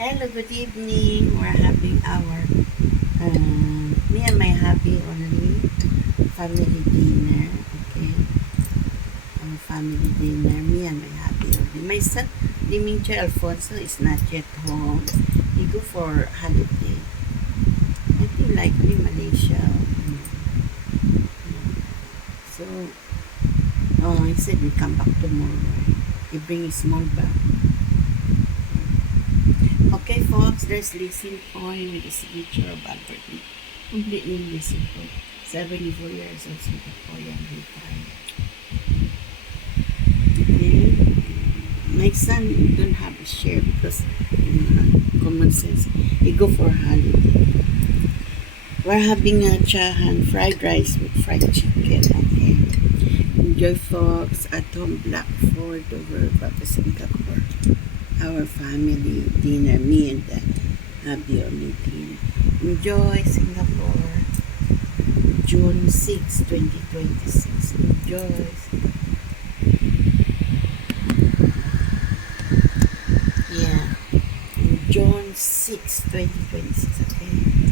Hello, good evening. We're having our me and my hubby only family dinner. Okay, our family dinner. Me and my hubby only. My son, Dimitri Alfonso, is not yet home. He go for holiday. I think likely Malaysia. So, he said we come back tomorrow. He bring his small bag. Okay, folks, there's Lacey Point with the signature of Albert Lee. Complete name Lacey Point. 74 years old Singaporean retired. Okay. My son don't have a share because common sense. He go for holiday. We're having a chahan fried rice with fried chicken. Okay. Enjoy, folks, at home Blackford over Papa Singapore. Our family dinner, me and the hubby only dinner. Enjoy Singapore, June 6, 2026. Enjoy. Yeah, June 6, 2026. Okay.